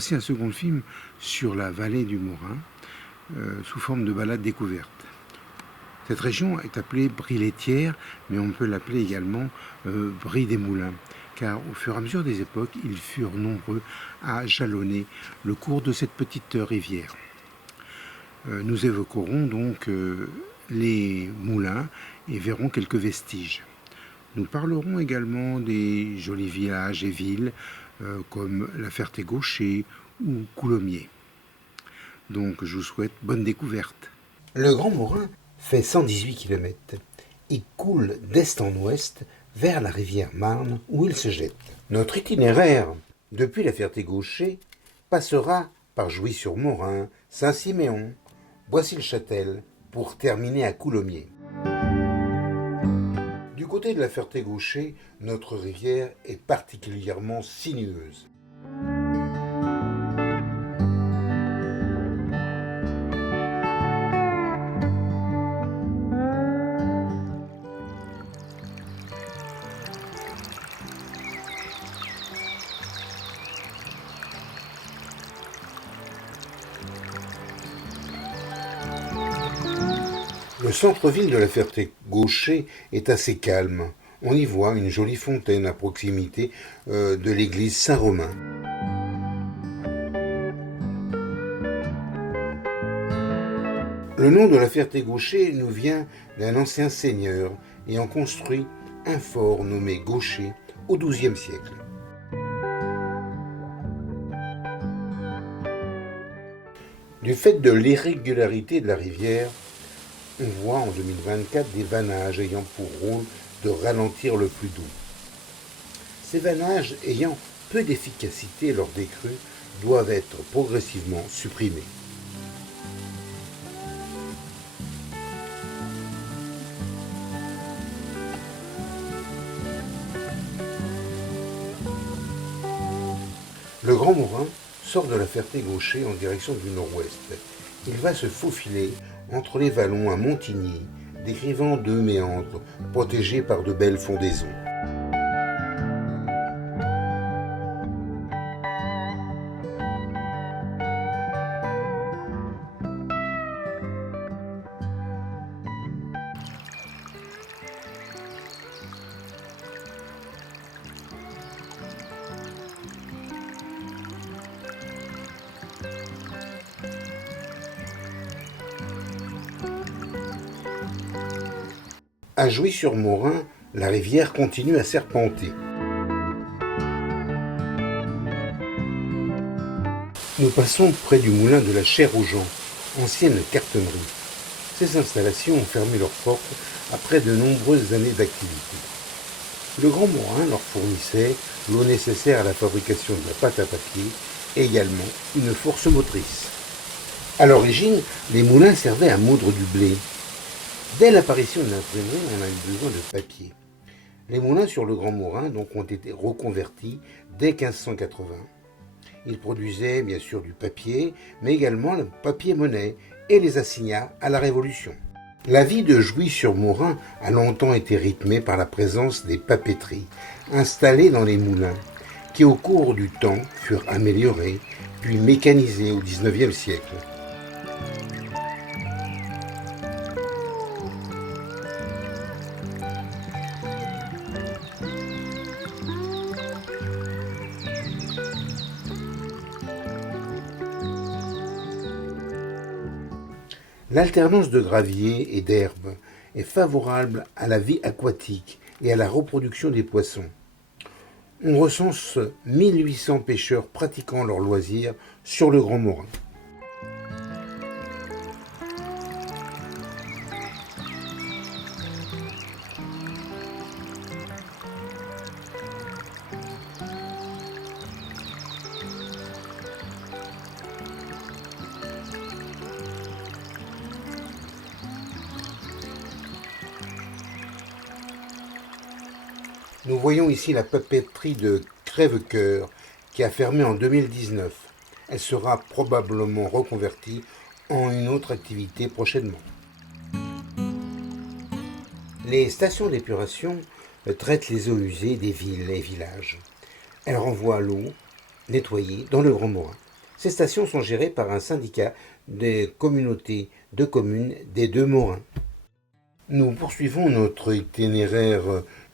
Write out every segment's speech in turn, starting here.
Voici un second film sur la vallée du Morin, sous forme de balade découverte. Cette région est appelée Brie-Laitière, mais on peut l'appeler également Brie des Moulins, car au fur et à mesure des époques, ils furent nombreux à jalonner le cours de cette petite rivière. Nous évoquerons donc les moulins et verrons quelques vestiges. Nous parlerons également des jolis villages et villes comme La Ferté-Gaucher ou Coulommiers. Donc je vous souhaite bonne découverte. Le Grand Morin fait 118 km. Il coule d'est en ouest vers la rivière Marne où il se jette. Notre itinéraire depuis La Ferté-Gaucher passera par Jouy-sur-Morin, Saint-Siméon, Boissy-le-Châtel pour terminer à Coulommiers. Du côté de La Ferté-Gaucher, notre rivière est particulièrement sinueuse. Le centre-ville de La Ferté-Gaucher est assez calme. On y voit une jolie fontaine à proximité de l'église Saint-Romain. Le nom de La Ferté-Gaucher nous vient d'un ancien seigneur ayant construit un fort nommé Gaucher au XIIe siècle. Du fait de l'irrégularité de la rivière, on voit en 2024 des vannages ayant pour rôle de ralentir le flux d'eau. Ces vannages ayant peu d'efficacité lors des crues doivent être progressivement supprimés. Le Grand Morin sort de La Ferté-Gaucher en direction du nord-ouest. Il va se faufiler entre les vallons à Montigny, décrivant deux méandres protégés par de belles fondaisons. À Jouy-sur-Morin, la rivière continue à serpenter. Nous passons près du moulin de la Chaire aux Gens, ancienne cartonnerie. Ces installations ont fermé leurs portes après de nombreuses années d'activité. Le Grand Morin leur fournissait l'eau nécessaire à la fabrication de la pâte à papier et également une force motrice. À l'origine, les moulins servaient à moudre du blé. Dès l'apparition de l'imprimerie, on a eu besoin de papier. Les moulins sur le Grand Morin donc ont été reconvertis dès 1580. Ils produisaient bien sûr du papier, mais également le papier-monnaie et les assignats à la Révolution. La vie de Jouy-sur-Morin a longtemps été rythmée par la présence des papeteries installées dans les moulins, qui au cours du temps furent améliorées puis mécanisées au XIXe siècle. L'alternance de gravier et d'herbes est favorable à la vie aquatique et à la reproduction des poissons. On recense 1800 pêcheurs pratiquant leurs loisirs sur le Grand Morin. Nous voyons ici la papeterie de Crèvecoeur qui a fermé en 2019. Elle sera probablement reconvertie en une autre activité prochainement. Les stations d'épuration traitent les eaux usées des villes et villages. Elles renvoient l'eau nettoyée dans le Grand Morin. Ces stations sont gérées par un syndicat des communautés de communes des Deux Morins. Nous poursuivons notre itinéraire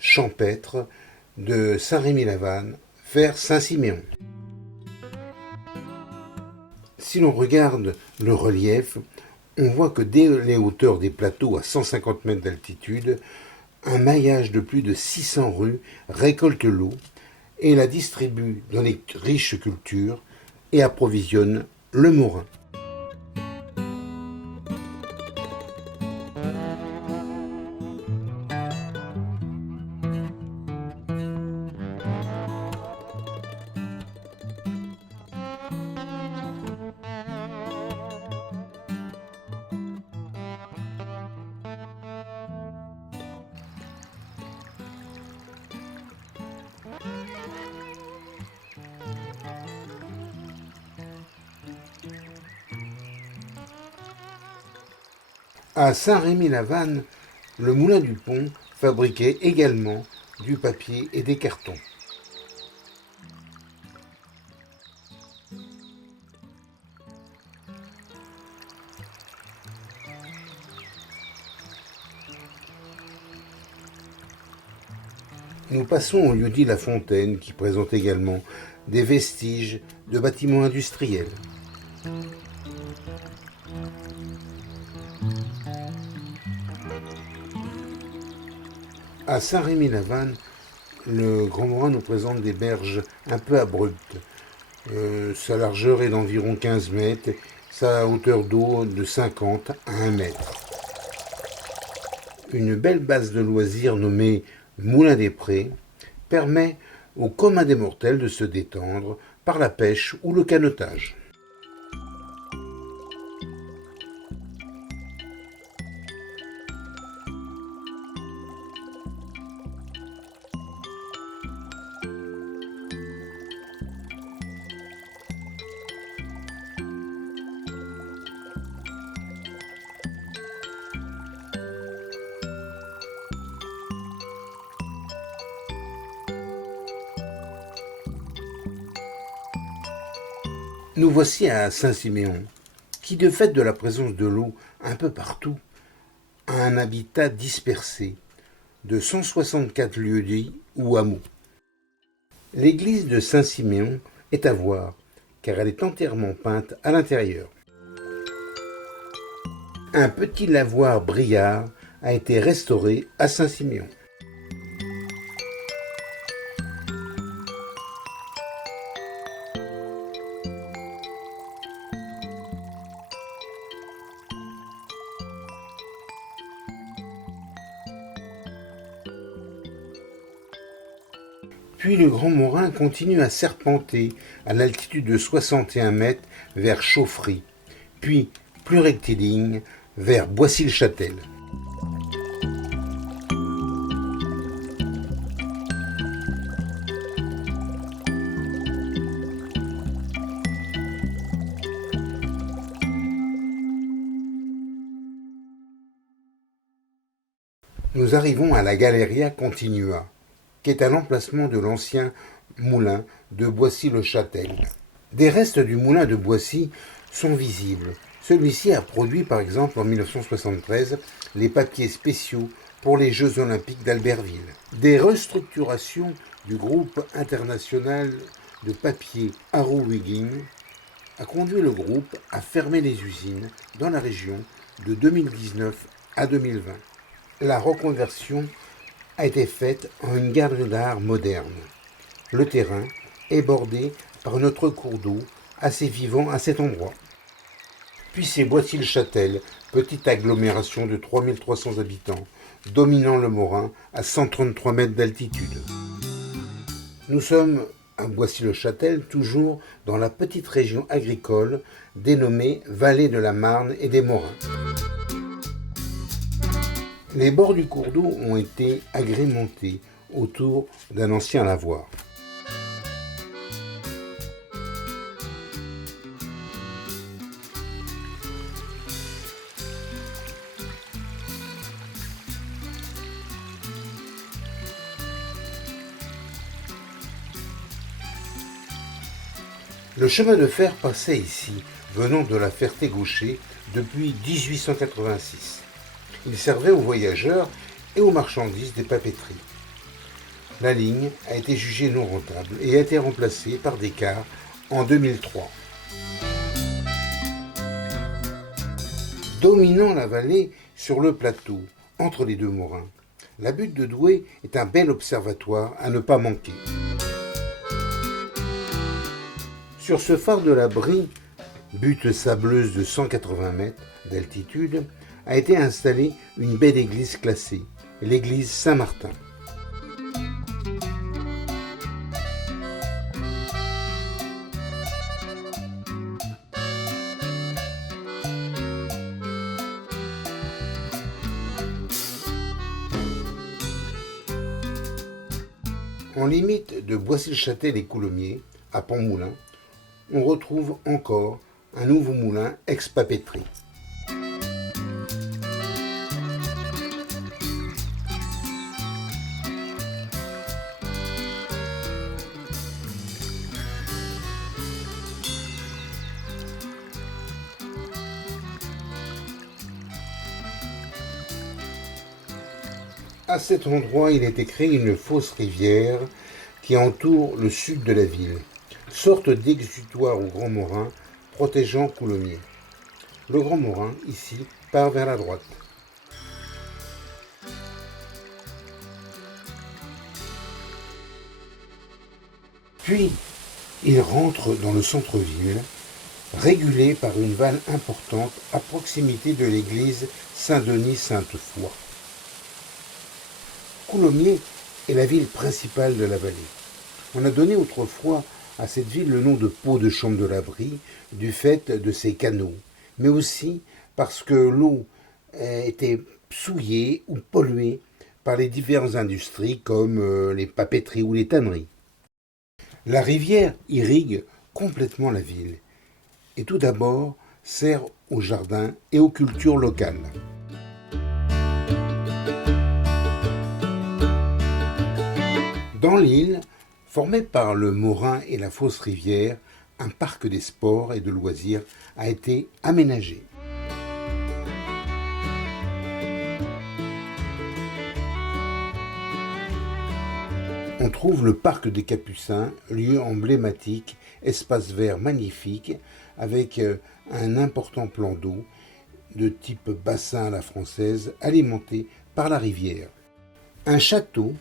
champêtre de Saint-Rémy-la-Vanne vers Saint-Siméon. Si l'on regarde le relief, on voit que dès les hauteurs des plateaux à 150 mètres d'altitude, un maillage de plus de 600 rues récolte l'eau et la distribue dans les riches cultures et approvisionne le Morin. À Saint-Rémy-la-Vanne, le moulin du Pont fabriquait également du papier et des cartons. Nous passons au lieu-dit La Fontaine qui présente également des vestiges de bâtiments industriels. À Saint-Rémy-la-Vanne, le Grand Morin nous présente des berges un peu abruptes. Sa largeur est d'environ 15 mètres, sa hauteur d'eau de 50 à 1 mètre. Une belle base de loisirs nommée Moulin des Prés permet au commun des mortels de se détendre par la pêche ou le canotage. Nous voici à Saint-Siméon, qui de fait de la présence de l'eau un peu partout, a un habitat dispersé de 164 lieux-dits ou hameaux. L'église de Saint-Siméon est à voir, car elle est entièrement peinte à l'intérieur. Un petit lavoir briard a été restauré à Saint-Siméon. Puis le Grand Morin continue à serpenter à l'altitude de 61 mètres vers Chauffry, puis plus rectiligne vers Boissy-le-Châtel. Nous arrivons à la Galeria Continua, qui est à l'emplacement de l'ancien moulin de Boissy-le-Châtel. Des restes du moulin de Boissy sont visibles. Celui-ci a produit par exemple en 1973 les papiers spéciaux pour les Jeux Olympiques d'Albertville. Des restructurations du groupe international de papier Arrow-Wiggin a conduit le groupe à fermer les usines dans la région de 2019 à 2020. La reconversion a été faite en une galerie d'art moderne. Le terrain est bordé par notre cours d'eau, assez vivant à cet endroit. Puis c'est Boissy-le-Châtel, petite agglomération de 3300 habitants, dominant le Morin à 133 mètres d'altitude. Nous sommes à Boissy-le-Châtel, toujours dans la petite région agricole dénommée Vallée de la Marne et des Morins. Les bords du cours d'eau ont été agrémentés autour d'un ancien lavoir. Le chemin de fer passait ici, venant de la Ferté-Gaucher depuis 1886. Il servait aux voyageurs et aux marchandises des papeteries. La ligne a été jugée non rentable et a été remplacée par des cars en 2003. Dominant la vallée sur le plateau, entre les deux morins, la butte de Douai est un bel observatoire à ne pas manquer. Sur ce phare de la Brie, butte sableuse de 180 mètres d'altitude, a été installée une belle église classée, l'église Saint-Martin. En limite de Boissy-le-Châtel et Coulommiers, à Pont-Moulin, on retrouve encore un nouveau moulin ex-papeterie. À cet endroit, il a été créé une fausse rivière qui entoure le sud de la ville, sorte d'exutoire au Grand Morin protégeant Coulommiers. Le Grand Morin, ici, part vers la droite. Puis, il rentre dans le centre-ville, régulé par une vanne importante à proximité de l'église Saint-Denis-Sainte-Foy. Coulommiers est la ville principale de la vallée. On a donné autrefois à cette ville le nom de Pot de Chambre de la Brie du fait de ses canaux, mais aussi parce que l'eau était souillée ou polluée par les diverses industries comme les papeteries ou les tanneries. La rivière irrigue complètement la ville et tout d'abord sert aux jardins et aux cultures locales. Dans l'île, formée par le Morin et la Fausse Rivière, un parc des sports et de loisirs a été aménagé. On trouve le parc des Capucins, lieu emblématique, espace vert magnifique, avec un important plan d'eau de type bassin à la française, alimenté par la rivière. Un château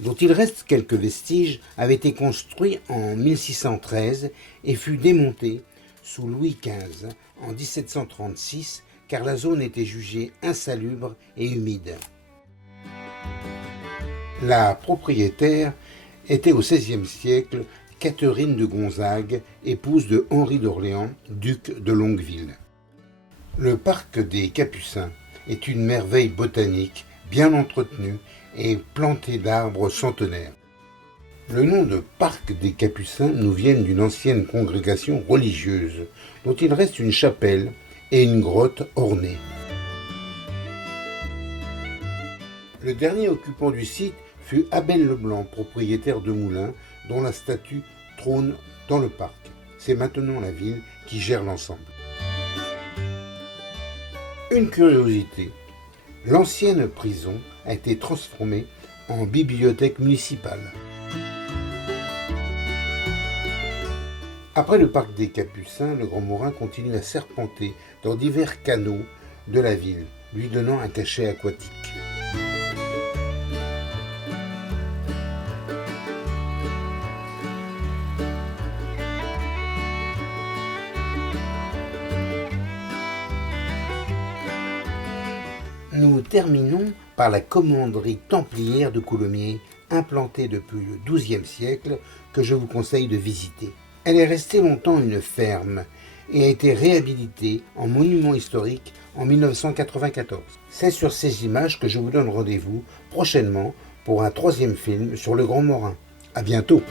dont il reste quelques vestiges, avait été construit en 1613 et fut démonté sous Louis XV en 1736 car la zone était jugée insalubre et humide. La propriétaire était au XVIe siècle Catherine de Gonzague, épouse de Henri d'Orléans, duc de Longueville. Le parc des Capucins est une merveille botanique bien entretenue et planté d'arbres centenaires. Le nom de parc des Capucins nous vient d'une ancienne congrégation religieuse, dont il reste une chapelle et une grotte ornée. Le dernier occupant du site fut Abel Leblanc, propriétaire de moulins, dont la statue trône dans le parc. C'est maintenant la ville qui gère l'ensemble. Une curiosité, l'ancienne prison a été transformée en bibliothèque municipale. Après le parc des Capucins, le Grand Morin continue à serpenter dans divers canaux de la ville, lui donnant un cachet aquatique. Nous terminons par la commanderie templière de Coulommiers, implantée depuis le XIIe siècle, que je vous conseille de visiter. Elle est restée longtemps une ferme et a été réhabilitée en monument historique en 1994. C'est sur ces images que je vous donne rendez-vous prochainement pour un troisième film sur le Grand Morin. À bientôt!